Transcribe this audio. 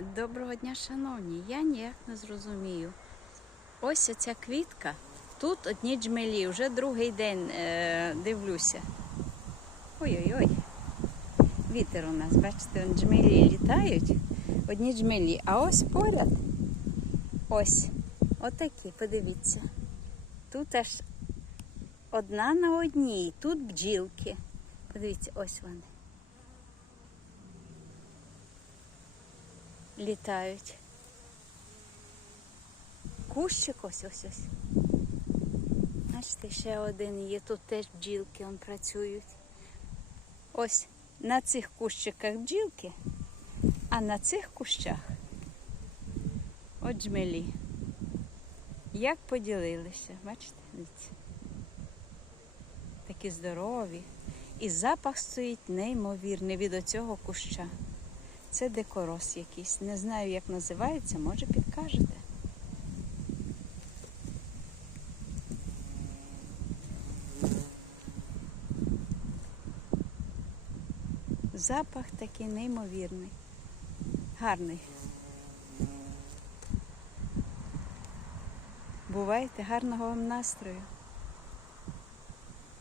Доброго дня, шановні. Я ніяк не зрозумію. Ось оця квітка. Тут одні джмелі, вже другий день е, дивлюся. Ой-ой-ой. Вітер у нас, бачите, джмелі літають. Одні джмелі. А ось поряд. Ось. Отакі, подивіться. Тут аж одна на одній. Тут бджілки. Подивіться, ось вони. Літають. Кущик ось ось ось. Бачите, ще один є. Тут теж бджілки он працюють. Ось на цих кущиках бджілки, а на цих кущах от джмелі. Як поділилися, бачите? Такі здорові. І запах стоїть неймовірний від оцього куща. Це декорос якийсь. Не знаю, як називається, може підкажете. Запах такий неймовірний. Гарний. Бувайте, гарного вам настрою.